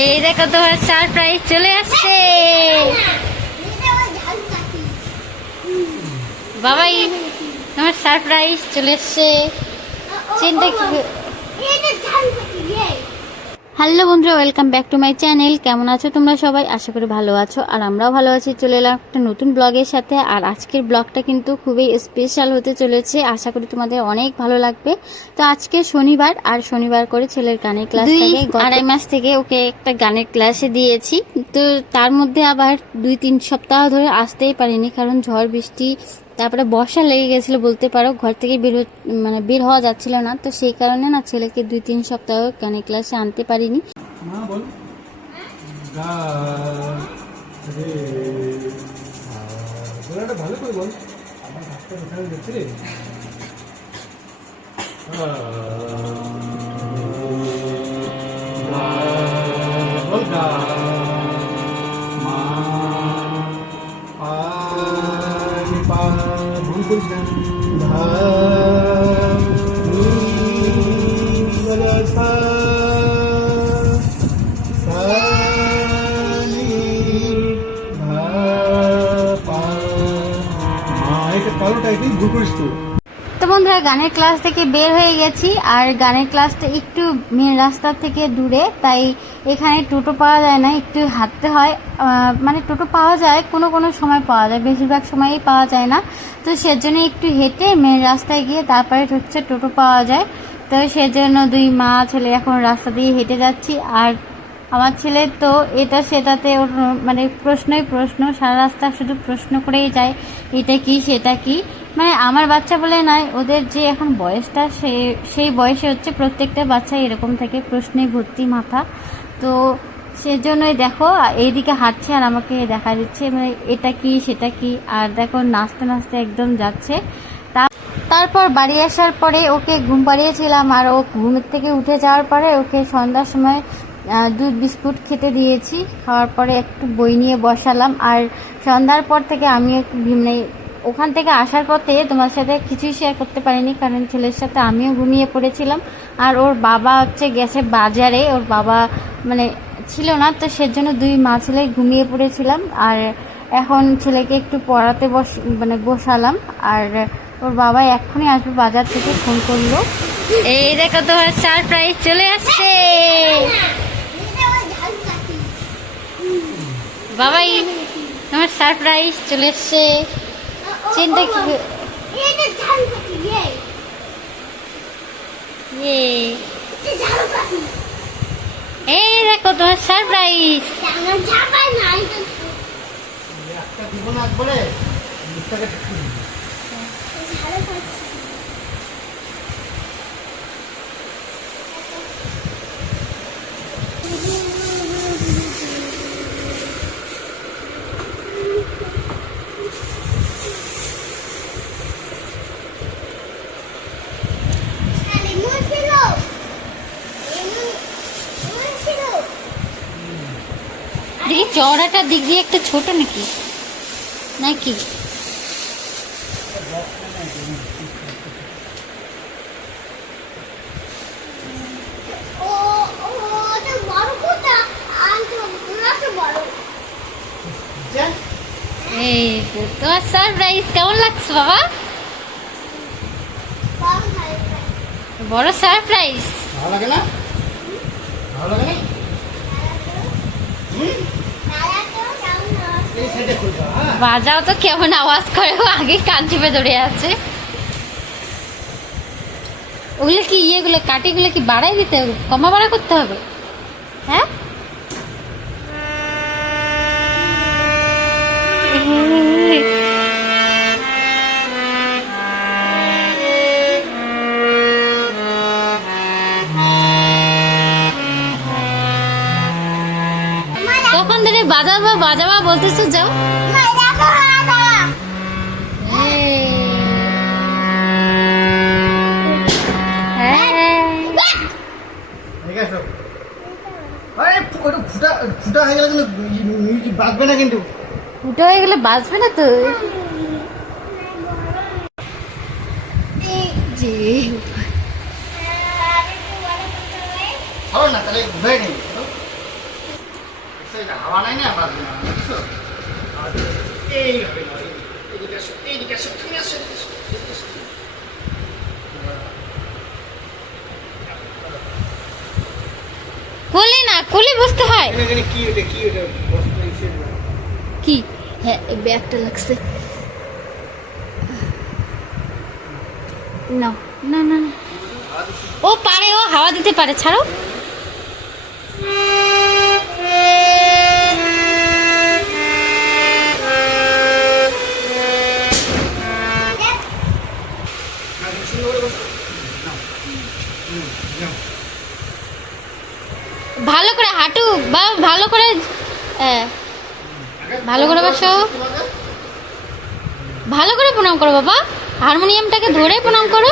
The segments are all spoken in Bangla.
এই দেখো তোমার সারপ্রাইজ চলে আসছে। বাবাই তোমার সারপ্রাইজ চলে এসছে। চিন্তা কি হ্যালো বন্ধুরা welcome back to my channel. কেমন আছো তোমরা সবাই? আশা করি ভালো আছো আর আমরাও ভালো আছি। চলে এলাম একটা নতুন ব্লগের সাথে আর আজকের ব্লগটা কিন্তু খুবই স্পেশাল হতে চলেছে। আশা করি তোমাদের অনেক ভালো লাগবে। তো আজকে শনিবার আর শনিবার করে ছেলের গানের ক্লাস আড়াই মাস থেকে ওকে একটা গানের ক্লাসে দিয়েছি। তো তার মধ্যে আবার দুই তিন সপ্তাহ ধরে আসতেই পারিনি কারণ ঝড় বৃষ্টি তারপরে বর্ষা লেগে গেছিল বলতে পারো, ঘর থেকে বের মানে বের হওয়া যাচ্ছিল না, তো সেই কারণে না ছেলেকে দুই তিন সপ্তাহ গানের ক্লাসে আনতে পারিনি। বল। আমার ধা নি বলা সা তো বন্ধুরা গানের ক্লাস থেকে বের হয়ে গেছি, আর গানের ক্লাসটা একটু মেন রাস্তা থেকে দূরে, তাই এখানে টোটো পাওয়া যায় না, একটু হাঁটতে হয়। মানে টোটো পাওয়া যায়, কোনো কোনো সময় পাওয়া যায়, বেশিরভাগ সময়ই পাওয়া যায় না। তো সেজন্য একটু হেঁটে মেন রাস্তায় গিয়ে তারপরে হচ্ছে টোটো পাওয়া যায়। তো সেজন্য দুই মা ছেলে এখন রাস্তা দিয়ে হেঁটে যাচ্ছি, আর আমার ছেলে তো এটা সেটাতে ওর মানে প্রশ্নই প্রশ্ন, সারা রাস্তা শুধু প্রশ্ন করেই যায়, এটা কি, সেটা কি? মানে আমার বাচ্চা বলে নয় ওদের যে এখন বয়সটা, সে, সেই বয়সে হচ্ছে প্রত্যেকটা বাচ্চা এরকম থাকে, প্রশ্নে ভর্তি মাথা। তো সেজন্যই দেখো, এইদিকে হাঁটছে আর আমাকে দেখা দিচ্ছে মানে এটা কি, সেটা কি? আর দেখো নাচতে নাচতে একদম যাচ্ছে। তারপর বাড়ি আসার পরে ওকে ঘুম পাড়িয়েছিলাম, আর ও ঘুমের থেকে উঠে যাওয়ার পরে ওকে সন্ধ্যার সময় দুধ বিস্কুট খেতে দিয়েছি। খাওয়ার পরে একটু বই নিয়ে বসালাম। আর সন্ধ্যার পর থেকে আমি একটু মানে ওখান থেকে আসার পথে তোমার সাথে কিছুই শেয়ার করতে পারিনি, কারণ ছেলের সাথে আমিও ঘুমিয়ে পড়েছিলাম। আর ওর বাবা হচ্ছে গেছে বাজারে। ওর বাবা মানে ছিল না, তো সেজন্য দুই মা ছেলে ঘুমিয়ে পড়েছিলাম। আর এখন ছেলেকে একটু পড়াতে বস মানে বসালাম। আর ওর বাবা এক্ষুনি আসবে বাজার থেকে, ফোন করল। এই দেখো তোমার সারপ্রাইজ চলে আসছে। বাবাই তোমার সারপ্রাইজ চলে এসছে। চিন্তা কি ইয়ে। এই দেখো তোমার সারপ্রাইজ দেখি চওড়াটার দিক দিয়ে একটা ছোট নাকি? নাকি? এই তোমার সারপ্রাইজ কেমন লাগছে বাবা? বড় সারপ্রাইজ ভালো লাগে না? ভালো লাগে না এই সাইডে খুলতে হবে, হ্যাঁ বাজাও তো কেমন আওয়াজ করে আগে কান চেপে ধরে আছে। ওগুলো কি ইয়েগুলো কাটিগুলো কি বাড়াই দিতে হবে? কমা বাড়া করতে হবে? বাজাবা বাজাবা বলতেছো যাও। হ্যাঁ ঠিক আছে ওটা ফুটা ফুটা হয়ে গেলে কিন্তু মিউজিক বাজবে না কিন্তু ফুটো হয়ে গেলে বাঁচবে না তো হবে না তাহলে নেই হাওয়া নাই না বাঁধবে না বুঝছ? এইভাবে নয় এইদিকে আসো এইদিকে আসো তুমি আসো এদিকে আসো, এদিকে আসো। কোলে না কোলে বসতে হয়। কি ওটা কি ওটা কি? হ্যাঁ ব্যাগটা লাগছে। না না না না। ও পারে ও হাওয়া দিতে পারে ছাড়ো আর সুন্দর করে বসো নাও। হুম, নাও। ভালো করে হাঁটু বা ভালো করে হ্যাঁ, আগে ভালো করে বসো। তোমাকে। ভালো করে প্রণাম করো বাবা হারমোনিয়ামটাকে ধরে প্রণাম করো।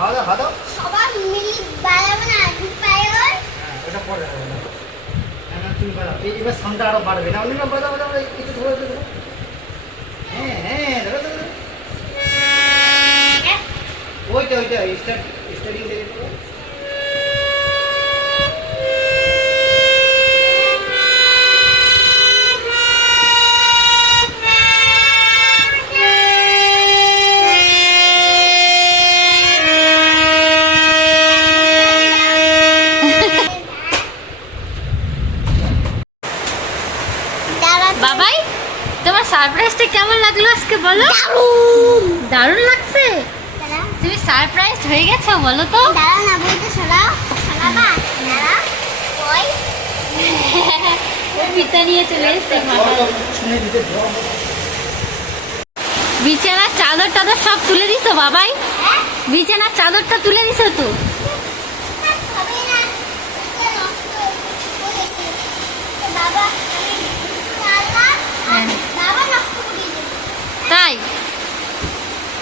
হ্যাঁ, হাওয়া দাও হাওয়া দাও সবার মিলি বাড়াবো না পায়ে হ্যাঁ, ওটা পরে। হ্যাঁ, তুমি বাজাও। এবার সাউন্ডটা আরও বাড়বে না অন্য বাজাও বাজাও, একটু ধরে ধরে। হ্যাঁ হ্যাঁ ধরো ধরো ধরো। ওইটা ওইটা স্টার্ট স্টার্টিং থেকে করো। বাবাই তোমার সারপ্রাইজটা কেমন লাগল আজকে বলো? দারুণ! লাগছে? তুমি সারপ্রাইজ হয়ে গেছো বলো তো। না বলতে ওই। পিতা নিয়ে চলে এসছে। বিছানার চাদর টাদর সব তুলে দিছো বাবাই? হ্যাঁ। বিছানার চাদরটা তুলে দিছো তো হবে না এটা নষ্ট করেছে তো বাবা আমি দাদা হ্যাঁ। বাবা নষ্ট করে দিয়েছে তাই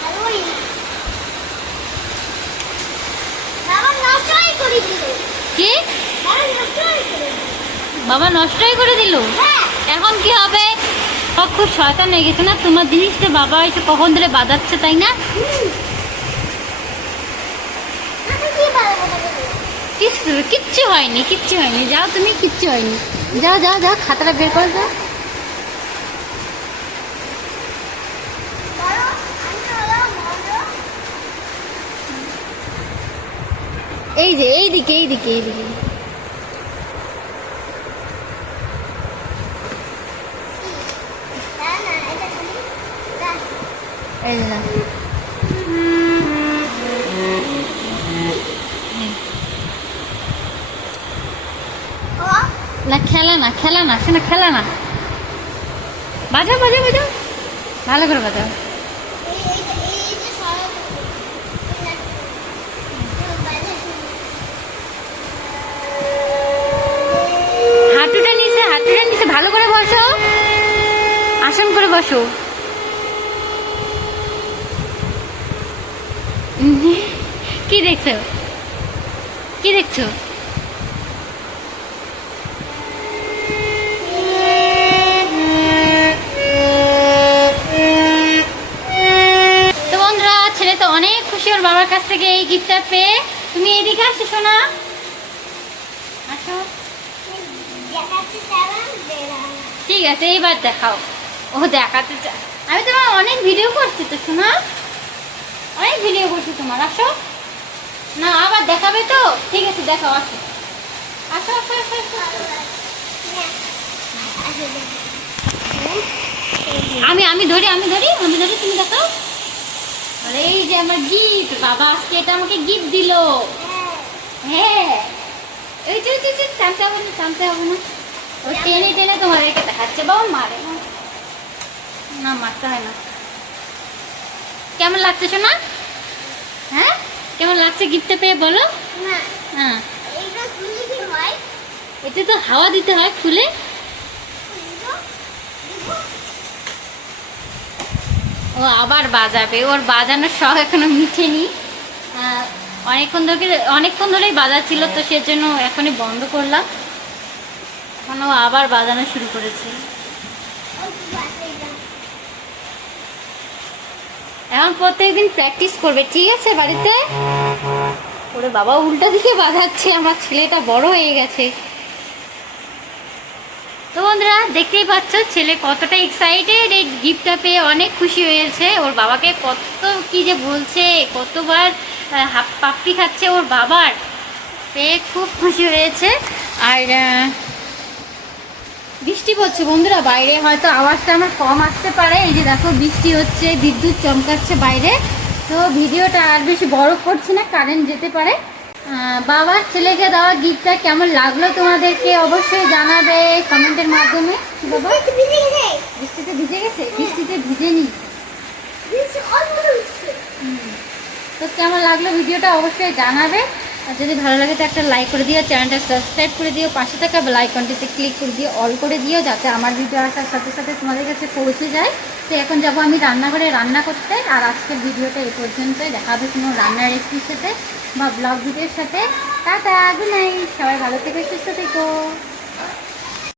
আর ওই বাবা নষ্টই করে দিল কি বাবা নষ্টই করে দিল বাবা নষ্টই করে দিল। এখন কি হবে? সব খুব শয়তান হয়ে গেছে না? তোমার জিনিসটা বাবা এসে কখন ধরে বাজাচ্ছে, তাই না? কিচ্ছু কিচ্ছু হয়নি কিচ্ছু হয়নি। যাও তুমি, কিচ্ছু হয়নি। যাও যাও যাও, খাতাটা বের করে, যাও। এই যে, এইদিকে এইদিকে এইদিকে না না এটা তুমি না না, খেলা না খেলা না না, খেলা না। বাজাও বাজাও বাজাও ভালো করে সরব হাঁটুটা নিচে হাঁটুটা নিচে, ভালো করে বসো আসন করে বসো কি দেখছ? কি দেখছ? তো বন্ধুরা, ছেলে তো অনেক খুশি ওর বাবার কাছ থেকে এই গিফটটা পেয়ে। তুমি এদিকে আসো শোনা আসো। ঠিক আছে, এইবার দেখাও। ও দেখাতে চায় আমি তোমার অনেক ভিডিও করছি তো শোনা অনেক ভিডিও করছি তোমার, আসো। না, আবার দেখাবে তো? ঠিক আছে, দেখাও, আসো। আসো আসো আসো। আমি আমি ধরি আমি ধরি আমি ধরি, তুমি দেখাও। আরে এই যে আমার গিফট, বাবা আজকে এটা আমাকে গিফট দিলো। হ্যাঁ। এই যে যে যে, টানতে হবে না, টানতে হবে না। টেনে টেনে তোমাদেরকে দেখাচ্ছে, বাবা, মারে। না, মারতে হয় না। কেমন লাগছে শোনা হ্যাঁ? কেমন লাগছে গিফটটা পেয়ে বলো? হ্যাঁ। এতে তো হাওয়া দিতে হয় খুলে। ও আবার বাজাবে। ওর বাজানোর শখ এখনও মিটেনি। আহ, অনেকক্ষণ ধরে অনেকক্ষণ ধরেই বাজাচ্ছিল তো সেজন্য এখনই বন্ধ করলাম। এখন ও আবার বাজানো শুরু করেছে ওই বাসে যাও এখন প্রত্যেকদিন প্র্যাকটিস করবে, ঠিক আছে বাড়িতে? ওরে বাবা, উল্টা দিকে বাজাচ্ছে, আমার ছেলেটা বড় হয়ে গেছে। তো বন্ধুরা, দেখতেই পাচ্ছ, ছেলে কতটা এক্সাইটেড এই গিফটটা পেয়ে অনেক খুশি হয়েছে ওর বাবাকে কত কি যে বলছে, কতবার পাপ্পি খাচ্ছে ওর বাবার। পেয়ে খুব খুশি হয়েছে। আর বৃষ্টি পড়ছে বন্ধুরা বাইরে হয়তো আওয়াজটা আমার কম আসতে পারে। এই যে দেখো বৃষ্টি হচ্ছে বিদ্যুৎ চমকাচ্ছে বাইরে। তো ভিডিওটা আর বেশি বড় করছি না কারেন্ট যেতে পারে। বাবার ছেলেকে দেওয়া গিফটটা কেমন লাগল তোমাদেরকে অবশ্যই জানাবে কমেন্টের মাধ্যমে। বাবা? বৃষ্টিতে ভিজে গেছে। বৃষ্টিতে ভিজে নি? ভিজে তো কেমন লাগল ভিডিওটা অবশ্যই জানাবে। আর যদি ভালো লাগে তো একটা লাইক করে দিও চ্যানেলটা সাবস্ক্রাইব করে দিও, পাশে থাকা আইকনটিতে ক্লিক করে দিও অল করে দিও, যাতে আমার ভিডিও আসার সাথে সাথে তোমাদের কাছে পৌঁছে যায়। তো এখন যাব আমি রান্নাঘরে রান্না করতে, আর আজকের ভিডিওটা এ পর্যন্তই। দেখাবে কোনো রান্নার রেসিপির সাথে বা ব্লগ ভিডিওর সাথে। টাটা গুড নাইট সবাই ভালো থেকে, সুস্থ থেকো!